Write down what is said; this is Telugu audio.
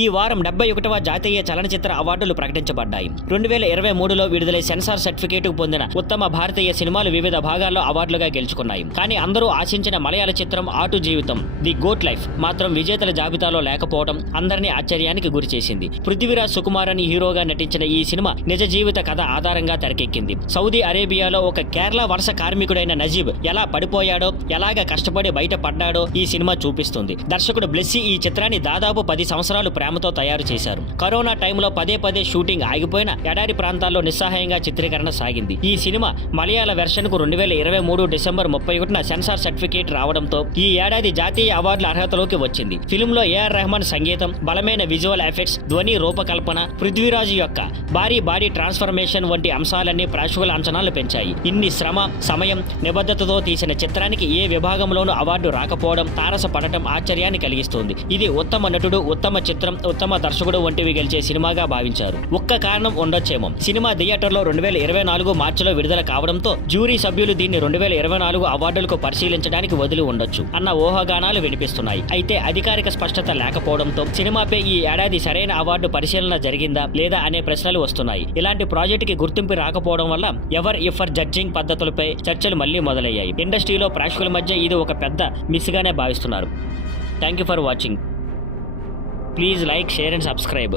ఈ వారం 71వ జాతీయ చలనచిత్ర అవార్డులు ప్రకటించబడ్డాయి. 2023లో విడుదలై సెన్సార్ సర్టిఫికేట్ పొందిన ఉత్తమ భారతీయ సినిమాలు వివిధ భాగాల్లో అవార్డులుగా గెలుచుకున్నాయి. కానీ అందరూ ఆశించిన మలయాళ చిత్రం ఆటు జీవితం ది గోట్ లైఫ్ మాత్రం విజేతల జాబితాలో లేకపోవడం అందరినీ ఆశ్చర్యానికి గురిచేసింది. పృథ్వీరాజ్ సుకుమారన్ హీరోగా నటించిన ఈ సినిమా నిజ జీవిత కథ ఆధారంగా తెరకెక్కింది. సౌదీ అరేబియాలో ఒక కేరళ వలస కార్మికుడైన నజీబ్ ఎలా పడిపోయాడో, ఎలాగ కష్టపడి బయటపడ్డాడో ఈ సినిమా చూపిస్తుంది. దర్శకుడు బ్లెస్సీ ఈ చిత్రాన్ని దాదాపు 10 సంవత్సరాలు ప్రేమతో తయారు చేశారు. కరోనా టైంలో పదే షూటింగ్ ఆగిపోయిన ఎడారి ప్రాంతాల్లో నిస్సహాయంగా చిత్రీకరణ సాగింది. ఈ సినిమా మలయాళ వెర్షన్ కు 2023 డిసెంబర్ 31న సెన్సార్ సర్టిఫికేట్ రావడంతో ఈ ఏడాది జాతీయ అవార్డుల అర్హతలోకి వచ్చింది. ఫిల్మ్ లో ఏఆర్ రెహమాన్ సంగీతం, బలమైన విజువల్ ఎఫెక్ట్స్, ధ్వని రూపకల్పన, పృథ్వీరాజు యొక్క భారీ బాడీ ట్రాన్స్ఫర్మేషన్ వంటి అంశాలన్నీ ప్రేక్షకుల అంచనాలు పెంచాయి. ఇన్ని శ్రమ, సమయం, నిబద్ధతతో తీసిన చిత్రానికి ఏ విభాగంలోనూ అవార్డు రాకపోవడం తారసపడటం ఆశ్చర్యాన్ని కలిగిస్తుంది. ఇది ఉత్తమ నటుడు, ఉత్తమ చిత్రం, ఉత్తమ దర్శకుడు వంటివి గెలిచే సినిమాగా భావించారు. ఒక్క కారణం ఉండొచ్చేమో, సినిమా థియేటర్లో 2024 మార్చిలో విడుదల కావడంతో జ్యూరీ సభ్యులు దీన్ని 2024 అవార్డులకు పరిశీలించడానికి వదిలి ఉండొచ్చు అన్న ఊహాగానాలు వినిపిస్తున్నాయి. అయితే అధికారిక స్పష్టత లేకపోవడంతో సినిమాపై ఈ ఏడాది సరైన అవార్డు పరిశీలన జరిగిందా లేదా అనే ప్రశ్నలు వస్తున్నాయి. ఇలాంటి ప్రాజెక్టుకి గుర్తింపు రాకపోవడం వల్ల ఎవర్ ఇఫర్ జడ్జింగ్ పద్ధతులపై చర్చలు మళ్లీ మొదలయ్యాయి. ఇండస్ట్రీలో ప్రేక్షకుల మధ్య ఇది ఒక పెద్ద మిస్గానే భావిస్తున్నారు. Thank you for watching. Please like, share and subscribe.